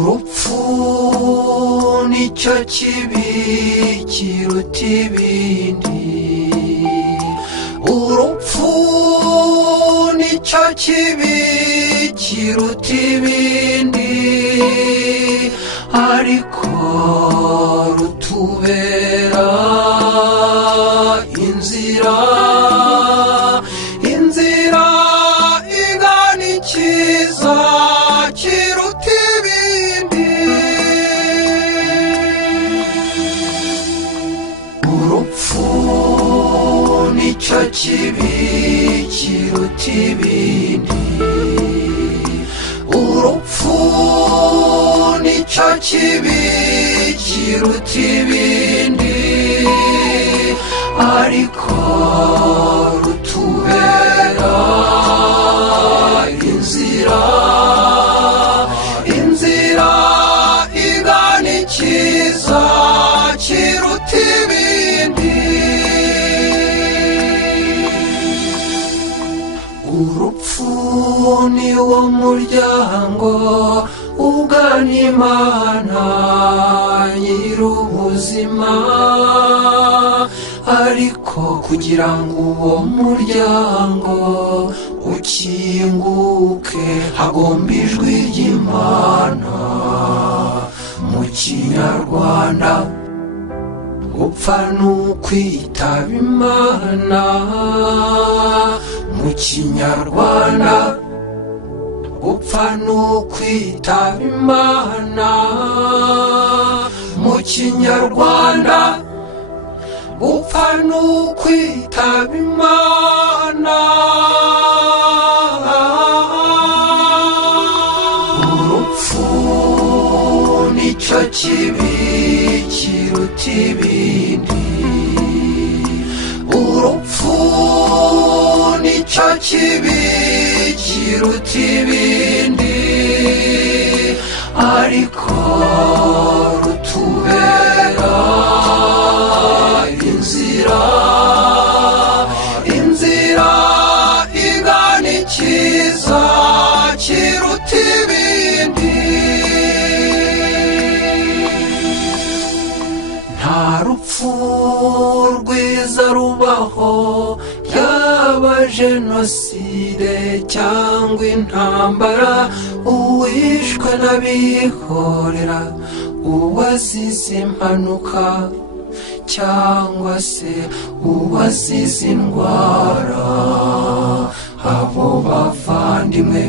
urupfu nicyo kibi kiruta ibindi, urupfu nicyo kibi kiruta ibindi, ariko rutubera inzira igana ikiza kiruta ibindi. Urupfu nicyo kibi kiruta ibindi, urupfu nicyo kibi kiruta ibindi, ariko rutubera inzira igana ikiza kiruta ibindi. Urupfu ni wo muryango ugana Imana nyir'ubuzima, ariko kugira ngo uwo muryango ukinguke hagomba ijwi ry'Imana. Mu Kinyarwanda gupfa n'ukwitaba Imana, mu Kinyarwanda gupfa n'ukwitaba Imana, mu Kinyarwanda gupfa n'ukwitaba Imana. Urupfu nicyo kibi kiruta ibindi, urupfu nicyo kibi kiruta ibindi, ariko rutubera inzira igana ikiza kiruta ibindi. Nta rupfu rwiza rubaho, yaba jenoside cyangwa intambara, uwishwe n'abihorera, uwazize impanuka cyangwa se uwazize indwara. Abo bavandimwe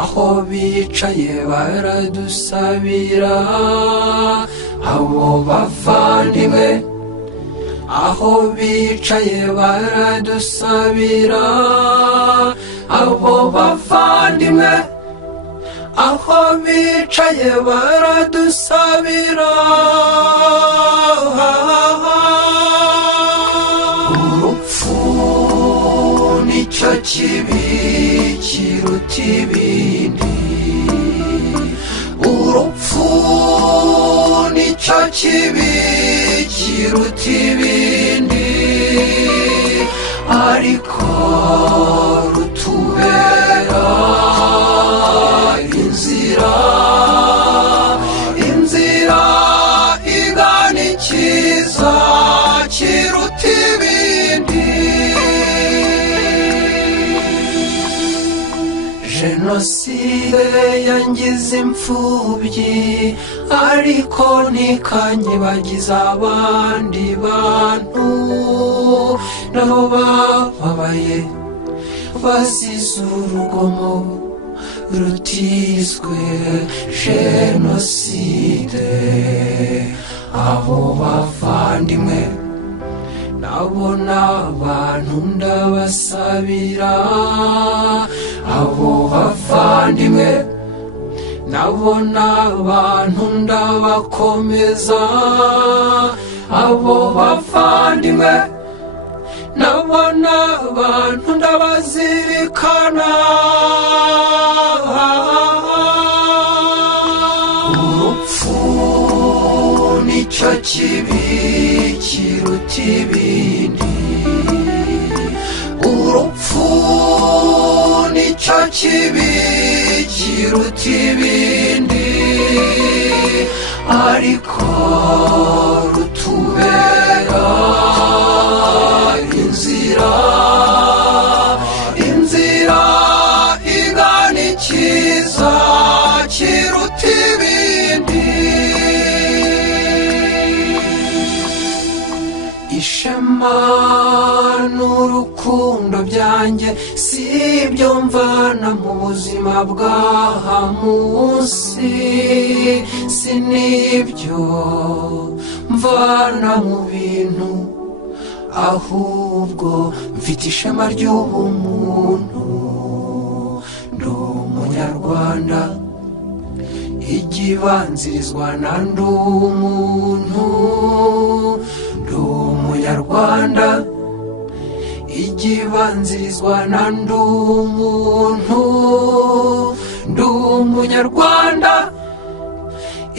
aho bicaye baradusabira, abo bavandimwe aho bicaye baradusabira, abo bavandimwe aho bicaye baradusabira. Urupfu nicyo kibi kiruta ibindi, urupfu nicyo kibi kiruta ibindi, ariko rutubera inzira igana ikiza kiruta ibindi. Jenoside yangize imfubyi, ariko ntikanyibagiza abandi bantu nabo bababaye bazize urugomo rutiswe jenoside. Abo bavandimwe nabona abantu ndabasabira, abo bavandimwe nabona abantu ndabakomeza, abo bavandimwe nabona abantu ndabazirikana. Urupfu nicyo kibi kiruta ibindi, urupfu nicyo kibi kiruta ibindi, ariko rutubera inzira, inzira igana icyiza kiruta ibindi. Ishema n'urukundo byanjye si ibyo mvana mu buzima bw'aha munsi, si n'ibyo mvana mu bintu, ahubwo mfite ishema ry'ubumuntu. Ndi umunyarwanda, igibanzirizwa na ndi umuntu. Ndi umunyarwanda, igibanzirizwa na ndi umuntu. Ndi umunyarwanda,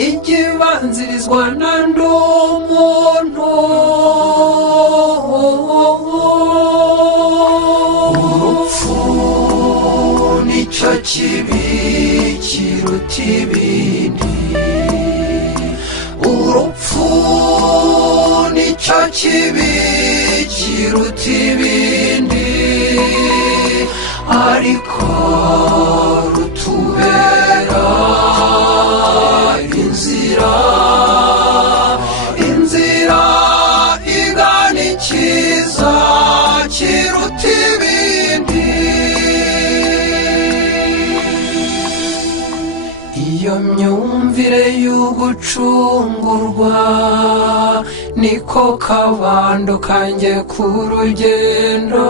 igibanzirizwa na ndi umuntu. Urupfu nicyo kibi kiruta ibindi, urupfu nicyo kibi kiruta ibindi, ariko rutubera inzira, inzira igana icyiza kiruta ibindi. Iyo myumvire y'ugucungurwa niko kabando kanjye ku rugendo,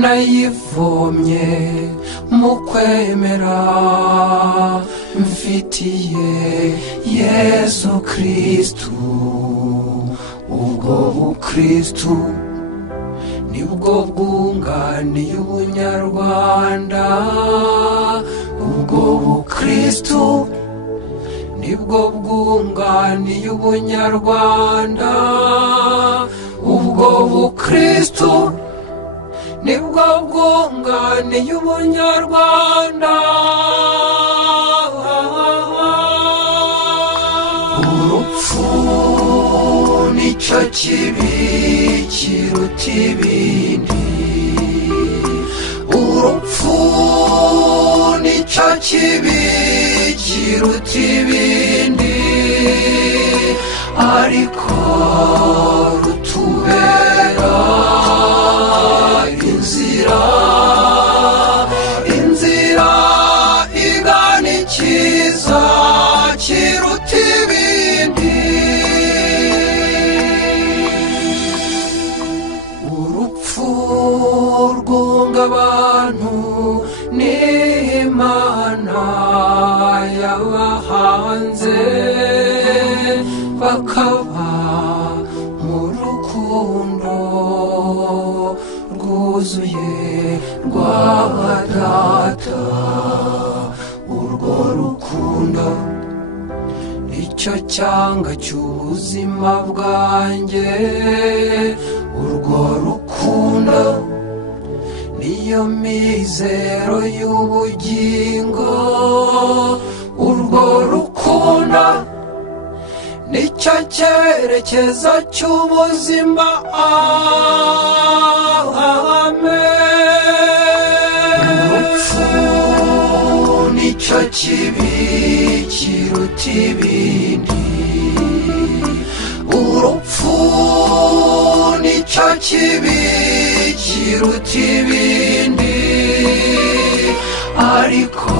nayivomye mu kwemera mfitiye Yesu Kristu. Ubwo bukristu nibwo bwunganiye ubunyarwanda, ubwo bukristu nibwo bwunganiye ubunyarwanda, ubwo bukristu nibwo bwunganiye ubunyarwanda. Urupfu nicyo kibi kiruta ibindi, urupfu nicyo kibi kiruta ibindi, ariko rutubera inzira, inzira igana icyiza kiruta ibindi. Urupfu rwunga abantu n'Imana yabahanze, bakaba mu rukundo rwuzuye rwa Data. Urwo rukundo nicyo cyanga cy'ubuzima bwanjye, urwo rukundo niyo mizero y'ubugingo, urwo rukundo nicyo cyerekezo cy'ubuzima. Amen. Urupfu nicyo kibi kiruta ibindi, urupfu nicyo kibi kiruta ibindi, ariko